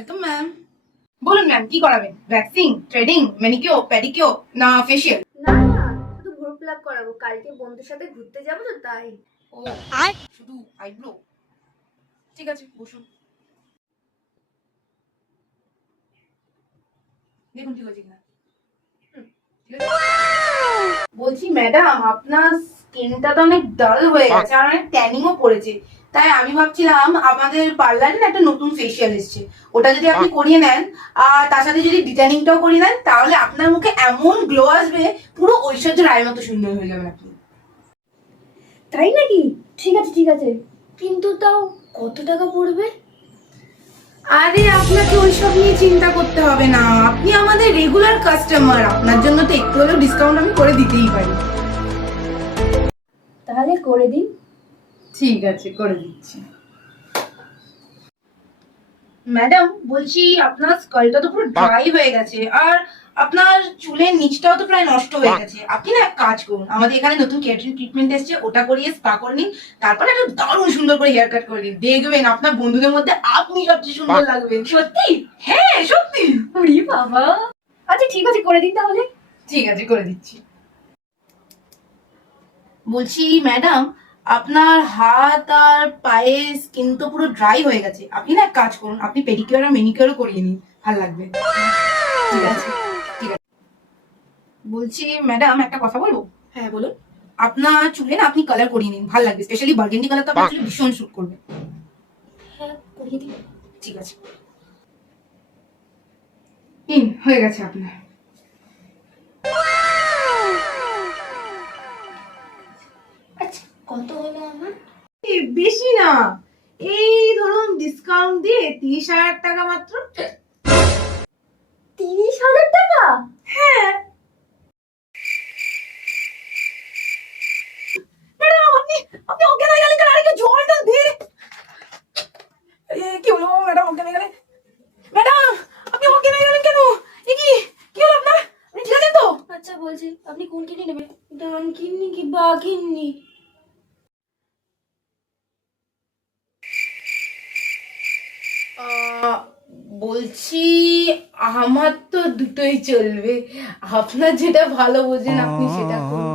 Welcome ma'am. বলুন ma'am কি করাবেন? ভ্যাকসিং, থ্রেডিং, ম্যানিকিওর, পেডিকিওর না ফেশিয়াল? না না, শুধু ভ্রু প্লাক করাবো, কালকে বন্ধুর সাথে ঘুরতে যাবো তো তাই। ও শুধু আইব্রো? ঠিক আছে বসুন, দেখুন ঠিক আছে কিনা। ঠিক আছে। বলছি ম্যাডাম, আপনার স্কিনটা তো অনেক ডাল হয়ে গেছে আর অনেক ট্যানিংও পড়েছে। তাই আমি ভাবছিলাম আমাদের পার্লারে না একটা নতুন ফেশিয়াল এসেছে, ওটা যদি আপনি করিয়ে নেন আর তার সাথে যদি ডিটেনিংটাও করিয়ে নেন, তাহলে আপনার মুখে এমন গ্লো আসবে, পুরো ঐশ্বর্য রায়ের মতো সুন্দর হয়ে যাবেন আপনি। তাই নাকি? ঠিক আছে ঠিক আছে, কিন্তু তাও কত টাকা পড়বে? আরে আপনাকে ওইসব নিয়ে চিন্তা করতে হবে না, আপনি আমাদের রেগুলার কাস্টমার, আপনার জন্য তো একটু হলেও ডিসকাউন্ট আমি করে দিতেই পারি। তাহলে করে দিন। ঠিক আছে করে দিচ্ছি। ম্যাডাম বলছি আপনার স্কালটা তো পুরো ড্রাই হয়ে গেছে আর আপনার চুলের নিচটাও তো প্রায় নষ্ট হয়ে গেছে। আপনি না এক কাজ করুন, আমাদের এখানে নতুন কেরাটিন ট্রিটমেন্ট এসেছে, ওটা করিয়ে স্পা করে নিন, তারপর একটা দারুণ সুন্দর করে হেয়ার কাট করে নিন, দেখবেন আপনার বন্ধুদের মধ্যে আপনি সবচেয়ে সুন্দর লাগবেন। সত্যি? হ্যাঁ সত্যি। ওরে বাবা, আচ্ছা ঠিক আছে করে দিন তাহলে। ঠিক আছে করে দিচ্ছি। বলছি ম্যাডাম, আপনার হাত আর পায়ের স্কিন তো পুরো ড্রাই হয়ে গেছে, আপনি না এক কাজ করুন, আপনি পেডিকিউর আর ম্যানিকিউরও করিয়ে নিন, ভালো লাগবে। ঠিক আছে ঠিক আছে। বলছি ম্যাডাম একটা কথা বলবো? হ্যাঁ বলুন। আপনার চুলে না আপনি কালার করিয়ে নিন, ভালো লাগবে, স্পেশালি বার্গেন্ডি কালার তো আপনার চুলে ভীষণ শুট করবে। হ্যাঁ করিয়ে দিন। ঠিক আছে, নিন হয়ে গেছে আপনার। আচ্ছা কত হলো আমার? বেশি না, এই ধরুন ডিসকাউন্ট দিয়ে 30,000 টাকা মাত্র। 30,000 টাকা? হ্যাঁ ম্যাডাম, আপনি আপনি অজ্ঞান হয়ে গেলেন কেন? আরেকটু জলটা দিয়ে। কি হলো ম্যাডাম, অজ্ঞান হয়ে গেলেন? ম্যাডাম আপনি অজ্ঞান হয়ে গেলেন কেন? এ কি হলো আপনার? আপনি ঠিক আছেন তো? আচ্ছা বলছি আপনি কোন কিডনি নেবেন? ডান কিডনি কি বা কিডনি? বলছি আমার তো দুটোই চলবে, আপনার যেটা ভালো বোঝেন আপনি সেটা করুন।